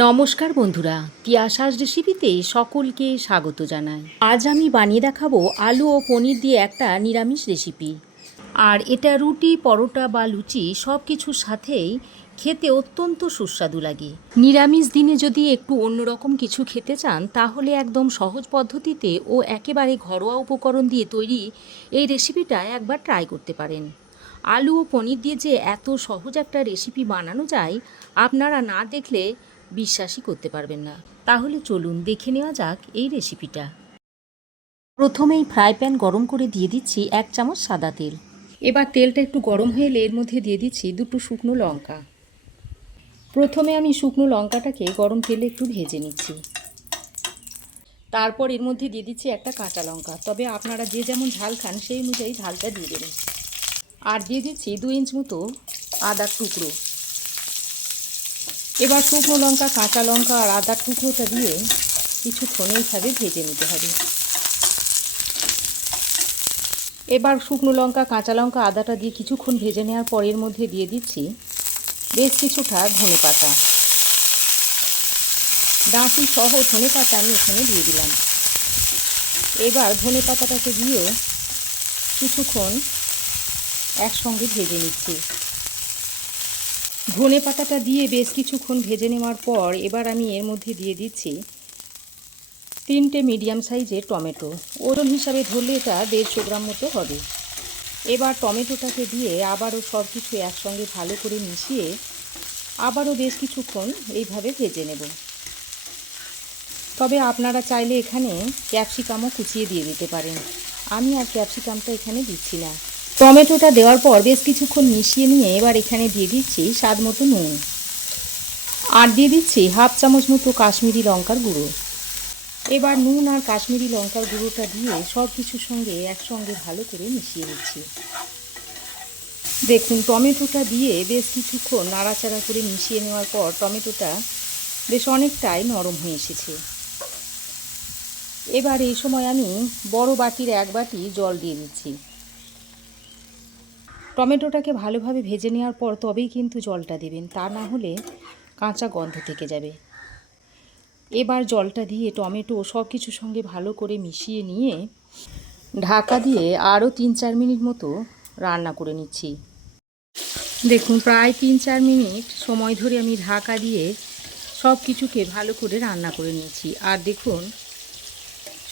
নমস্কার বন্ধুরা তিয়াশাস রেসিপিতে সকলকে স্বাগত জানাই। আজ আমি বানিয়ে দেখাবো আলু ও পনির দিয়ে একটা নিরামিষ রেসিপি। আর এটা রুটি, পরোটা বা লুচি সব কিছুর সাথেই খেতে অত্যন্ত সুস্বাদু লাগে। নিরামিষ দিনে যদি একটু অন্যরকম কিছু খেতে চান, তাহলে একদম সহজ পদ্ধতিতে ও একেবারে ঘরোয়া উপকরণ দিয়ে তৈরি এই রেসিপিটা একবার ট্রাই করতে পারেন। আলু ও পনির দিয়ে যে এত সহজ একটা রেসিপি বানানো যায়, আপনারা না দেখলে বিশ্বাসই করতে পারবেন না। তাহলে চলুন দেখে নেওয়া যাক এই রেসিপিটা প্রথমেই ফ্রাই প্যান গরম করে দিয়ে দিচ্ছি এক চামচ সাদা তেল। এবার তেলটা একটু গরম হয়ে এলে এর মধ্যে দিয়ে দিচ্ছি দুটো শুকনো লঙ্কা। প্রথমে আমি শুকনো লঙ্কাটাকে গরম তেলে একটু ভেজে নিচ্ছি। তারপর এর মধ্যে দিয়ে দিচ্ছি একটা কাঁচা লঙ্কা। তবে আপনারা যে যেমন ঝাল খান সেই অনুযায়ী ঝালটা দিয়ে দেবেন। আর দিয়ে দিচ্ছি দু ইঞ্চ মতো আদার টুকরো। এবার শুকনো লঙ্কা, কাঁচা লঙ্কা আর আদার টুকরোটা দিয়ে কিছুক্ষণ এইভাবে ভেজে নিতে হবে। এবার শুকনো লঙ্কা, কাঁচা লঙ্কা, আদাটা দিয়ে কিছুক্ষণ ভেজে নেওয়ার পরের মধ্যে দিয়ে দিচ্ছি বেশ কিছুটা ধনে পাতা। ডাঁটি সহ ধনে পাতা আমি এখানে দিয়ে দিলাম। এবার ধনে পাতাটাকে দিয়েও কিছুক্ষণ একসঙ্গে ভেজে নিচ্ছি। ধনে পাতাটা দিয়ে বেশ কিছুক্ষণ ভেজে নেওয়ার পর এবার আমি এর মধ্যে দিয়ে দিচ্ছি তিনটে মিডিয়াম সাইজের টমেটো। ওজন হিসাবে ধরলে এটা দেড়শো গ্রাম মতো হবে। এবার টমেটোটাকে দিয়ে আবারও সব কিছু একসঙ্গে ভালো করে মিশিয়ে আবারও বেশ কিছুক্ষণ এইভাবে ভেজে নেব। তবে আপনারা চাইলে এখানে ক্যাপসিকামও কুচিয়ে দিয়ে দিতে পারেন। আমি আর ক্যাপসিকামটা এখানে দিচ্ছি না। টমেটোটা দেওয়ার পর বেশ কিছুক্ষণ মিশিয়ে নিয়ে এবার এখানে দিয়ে দিচ্ছি স্বাদ মতো নুন। আর দিয়ে দিচ্ছি হাফ চামচ মতো কাশ্মীরি লঙ্কার গুঁড়ো। এবার নুন আর কাশ্মীরি লঙ্কার গুঁড়োটা দিয়ে সব কিছুর সঙ্গে একসঙ্গে ভালো করে মিশিয়ে দিচ্ছি দেখুন, টমেটোটা দিয়ে বেশ কিছুক্ষণ নাড়াচাড়া করে মিশিয়ে নেওয়ার পর টমেটোটা বেশ অনেকটাই নরম হয়ে এসেছে। এবার এই সময় আমি বড় বাটির এক বাটি জল দিয়ে দিচ্ছি। টমেটোটাকে ভালোভাবে ভেজে নেওয়ার পর তবেই কিন্তু জলটা দেবেন। তা না হলে কাঁচা গন্ধ থেকে যাবে। এবার জলটা দিয়ে টমেটো সব কিছুর সঙ্গে ভালো করে মিশিয়ে নিয়ে ঢাকা দিয়ে আরও তিন চার মিনিট মতো রান্না করে নিচ্ছি। দেখুন, প্রায় তিন চার মিনিট সময় ধরে আমি ঢাকা দিয়ে সব কিছুকে ভালো করে রান্না করে নিয়েছি। আর দেখুন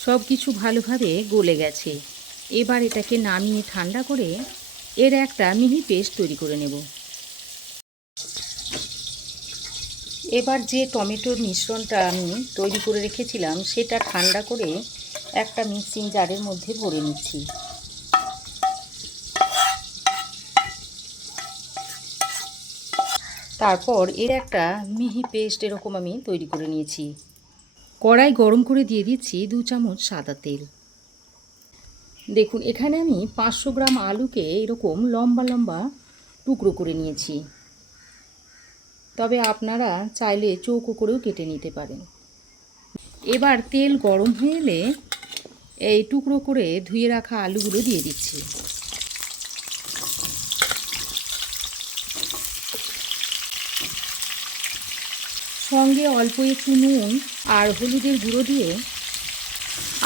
সব কিছু ভালোভাবে গলে গেছে। এবার এটাকে নামিয়ে ঠান্ডা করে এর একটা মিহি পেস্ট তৈরি করে নেব। এবার যে টমেটোর মিশ্রণটা আমি তৈরি করে রেখেছিলাম, সেটা ঠান্ডা করে একটা মিক্সিং জারের মধ্যে ভরে নিচ্ছি। তারপর এর একটা মিহি পেস্ট এরকম আমি তৈরি করে নিয়েছি। কড়াই গরম করে দিয়ে দিচ্ছি দু চামচ সাদা তেল। দেখুন, এখানে আমি পাঁচশো গ্রাম আলুকে এরকম লম্বা লম্বা টুকরো করে নিয়েছি। তবে আপনারা চাইলে চৌকো করেও কেটে নিতে পারেন। এবার তেল গরম হয়ে এলে এই টুকরো করে ধুয়ে রাখা আলুগুলো দিয়ে দিচ্ছি। সঙ্গে অল্প একটু নুন আর হলুদের গুঁড়ো দিয়ে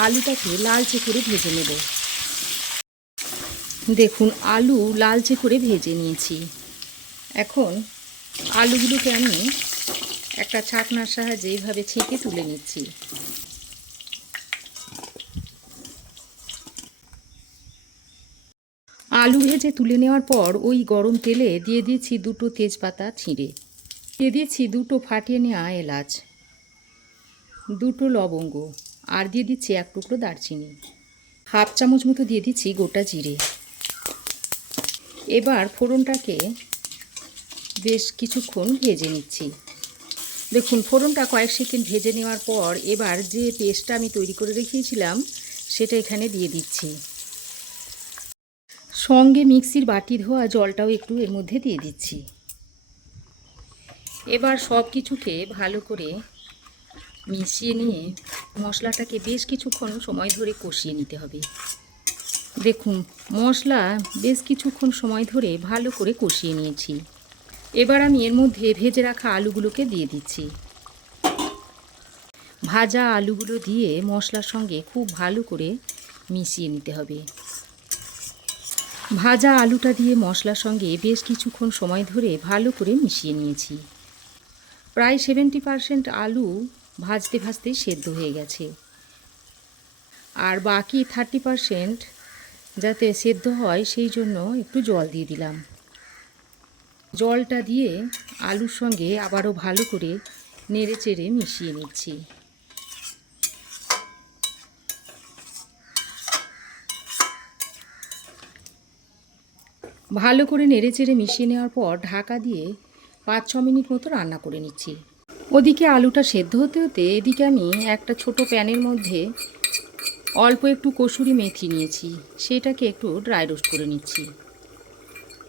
আলুটাকে লালচে করে ভেজে নেব। দেখুন, আলু লালচে করে ভেজে নিয়েছি। এখন আলুগুলোকে আমি একটা ছাকনার সাহায্যে এইভাবে ছেঁকে তুলে নিচ্ছি। আলু ভেজে তুলে নেওয়ার পর ওই গরম তেলে দিয়ে দিয়েছি দুটো তেজপাতা ছিঁড়ে। দিয়ে দিয়েছি দুটো ফাটিয়ে নেওয়া এলাচ, দুটো লবঙ্গ, আর দিয়ে দিচ্ছি এক টুকরো দারচিনি। হাফ চামচ মতো দিয়ে দিচ্ছি গোটা জিরে। এবার ফোড়নটাকে বেশ কিছুক্ষণ ভেজে নিচ্ছি। দেখুন, ফোড়নটা কয়েক সেকেন্ড ভেজে নেওয়ার পর এবার যে পেস্টটা আমি তৈরি করে রেখেছিলাম, সেটা এখানে দিয়ে দিচ্ছি। সঙ্গে মিক্সির বাটি ধোয়া জলটাও একটু এর মধ্যে দিয়ে দিচ্ছি। এবার সব কিছুকে ভালো করে মিশিয়ে নিয়ে মশলাটাকে বেশ কিছুক্ষণ সময় ধরে কষিয়ে নিতে হবে। দেখুন, মশলা বেশ কিছুক্ষণ সময় ধরে ভালো করে কষিয়ে নিয়েছি। এবার আমি এর মধ্যে ভেজে রাখা আলুগুলোকে দিয়ে দিচ্ছি। ভাজা আলুগুলো দিয়ে মশলার সঙ্গে খুব ভালো করে মিশিয়ে নিতে হবে। ভাজা আলুটা দিয়ে মশলার সঙ্গে বেশ কিছুক্ষণ সময় ধরে ভালো করে মিশিয়ে নিয়েছি। প্রায় সেভেন্টি পারসেন্ট আলু ভাজতে ভাজতে সেদ্ধ হয়ে গেছে। আর বাকি থার্টি পারসেন্ট যাতে সেদ্ধ হয়, সেই জন্য একটু জল দিয়ে দিলাম। জলটা দিয়ে আলুর সঙ্গে আবারও ভালো করে নেড়ে চেড়ে মিশিয়ে নিচ্ছি। ভালো করে নেড়ে চেড়ে মিশিয়ে নেওয়ার পর ঢাকা দিয়ে পাঁচ ছ মিনিট মতো রান্না করে নিচ্ছি। ওদিকে আলুটা সেদ্ধ হতে হতে এদিকে আমি একটা ছোট প্যানের মধ্যে অল্প একটু কসুরি মেথি নিয়েছি। সেটাকে একটু ড্রাই রোস্ট করে নিচ্ছি।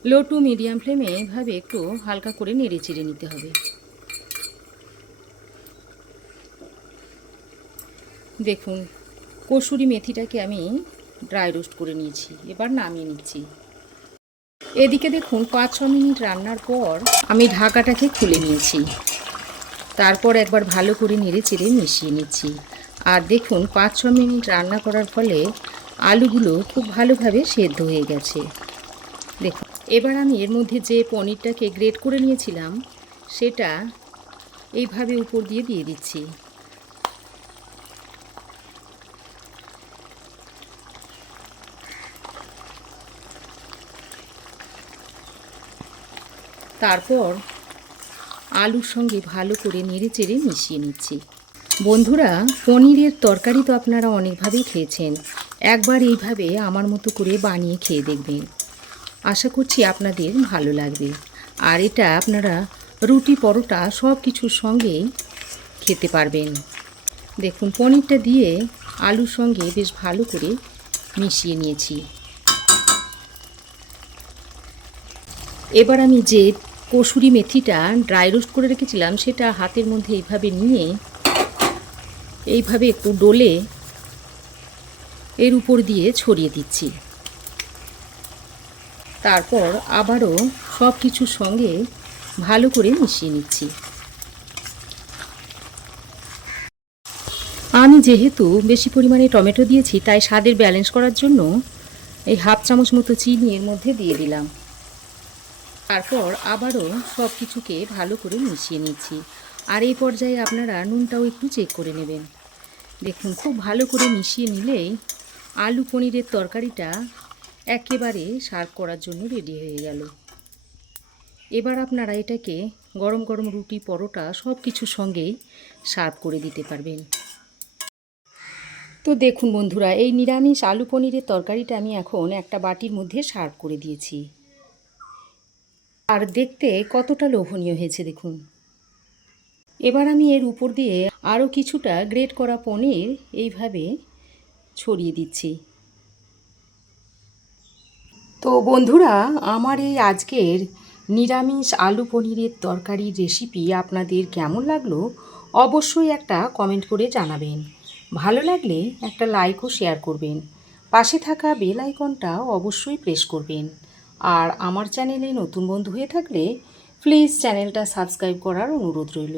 লো টু মিডিয়াম ফ্লেমে এভাবে একটু হালকা করে নেড়ে চেড়ে নিতে হবে। দেখুন, কসুরি মেথিটাকে আমি ড্রাই রোস্ট করে নিয়েছি, এবার নামিয়ে নিচ্ছি। এদিকে দেখুন, পাঁচ ছ মিনিট রান্নার পর আমি ঢাকাটাকে খুলে নিয়েছি। তারপর একবার ভালো করে নেড়ে চেড়ে মিশিয়ে নিচ্ছি। আর দেখুন, পাঁচ ছ মিনিট রান্না করার ফলে আলুগুলো খুব ভালোভাবে সেদ্ধ হয়ে গেছে। দেখুন, এবার আমি এর মধ্যে যে পনিরটাকে গ্রেট করে নিয়েছিলাম, সেটা এইভাবে উপর দিয়ে দিয়ে দিচ্ছি। তারপর আলুর সঙ্গে ভালো করে নেড়ে চেড়ে মিশিয়ে নিচ্ছি। বন্ধুরা, পনিরের তরকারি তো আপনারা অনেকভাবেই খেয়েছেন। একবার এইভাবে আমার মতো করে বানিয়ে খেয়ে দেখবেন। আশা করছি আপনাদের ভালো লাগবে। আর এটা আপনারা রুটি, পরোটা সব কিছুর সঙ্গেই খেতে পারবেন। দেখুন, পনিরটা দিয়ে আলুর সঙ্গে বেশ ভালো করে মিশিয়ে নিয়েছি। এবার আমি যে কসুরি মেথিটা ড্রাই রোস্ট করে রেখেছিলাম, সেটা হাতের মধ্যে এইভাবে নিয়ে এইভাবে একটু ডোলে এর উপর দিয়ে ছড়িয়ে দিচ্ছি। তারপর আবারও সব কিছুর সঙ্গে ভালো করে মিশিয়ে নিচ্ছি। আমি যেহেতু বেশি পরিমাণে টমেটো দিয়েছি, তাই স্বাদের ব্যালেন্স করার জন্য এই হাফ চামচ মতো চিনি এর মধ্যে দিয়ে দিলাম। তারপর আবারও সব কিছুকে ভালো করে মিশিয়ে নিচ্ছি। আর এই পর্যায়ে আপনারা নুনটাও একটু চেক করে নেবেন। দেখুন, খুব ভালো করে মিশিয়ে নিলেই আলু পনিরের তরকারিটা একেবারে সার্ভ করার জন্য রেডি হয়ে গেল। এবার আপনারা এটাকে গরম গরম রুটি, পরোটা সব কিছুর সঙ্গেই সার্ভ করে দিতে পারবেন। তো দেখুন বন্ধুরা, এই নিরামিষ আলু পনিরের তরকারিটা আমি এখন একটা বাটির মধ্যে সার্ভ করে দিয়েছি। আর দেখতে কতটা লোভনীয় হয়েছে, দেখুন। এবার আমি এর উপর দিয়ে আরও কিছুটা গ্রেট করা পনির এইভাবে ছড়িয়ে দিচ্ছি। তো বন্ধুরা, আমার এই আজকের নিরামিষ আলু পনিরের তরকারির রেসিপি আপনাদের কেমন লাগল অবশ্যই একটা কমেন্ট করে জানাবেন। ভালো লাগলে একটা লাইকও শেয়ার করবেন। পাশে থাকা বেল আইকনটা অবশ্যই প্রেস করবেন। আর আমার চ্যানেলে নতুন বন্ধু হয়ে থাকলে প্লিজ চ্যানেলটা সাবস্ক্রাইব করার অনুরোধ রইল।